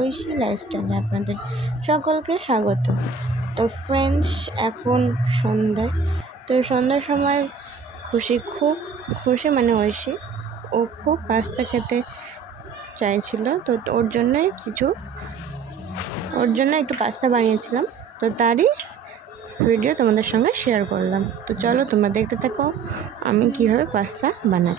ঐশী লাইফস্টাইলে আপনাদের সকলকে স্বাগত। তো ফ্রেন্ডস, এখন সন্ধ্যা। তো সন্ধ্যার সময় খুব খুশি মানে ঐশী ও খুব পাস্তা খেতে চাইছিল। তো ওর জন্য একটু পাস্তা বানিয়েছিলাম। তো তারই ভিডিও তোমাদের সঙ্গে শেয়ার করলাম। তো চলো তোমরা দেখতে থাকো আমি কীভাবে পাস্তা বানাই।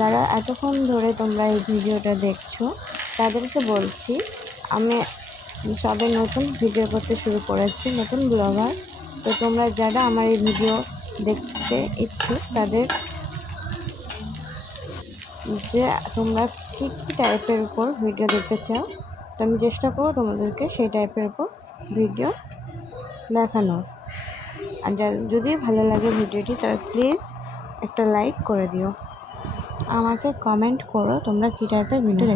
যারা এতক্ষণ ধরে তোমরা এই ভিডিওটা দেখছো তাদেরকে বলছি, আমি সবে নতুন ভিডিও করতে শুরু করেছি, নতুন ব্লগার। তো তোমরা যারা আমার এই ভিডিও দেখতে ইচ্ছুক তাদের যে তোমরা কী টাইপের উপর ভিডিও দেখতে চাও, তো আমি চেষ্টা করবো তোমাদেরকে সেই টাইপের উপর ভিডিও দেখানোর। আর যদি ভালো লাগে ভিডিওটি তাহলে প্লিজ একটা লাইক করে দিও। আমাকে কমেন্ট করো তোমরা কী টাইপের ভিডিও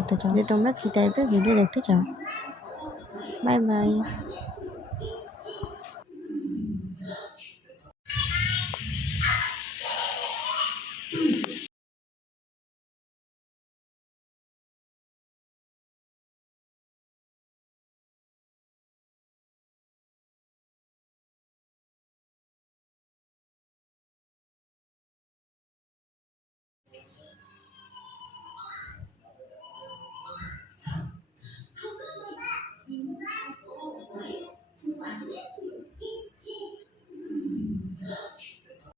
দেখতে চাও, বাই বাই।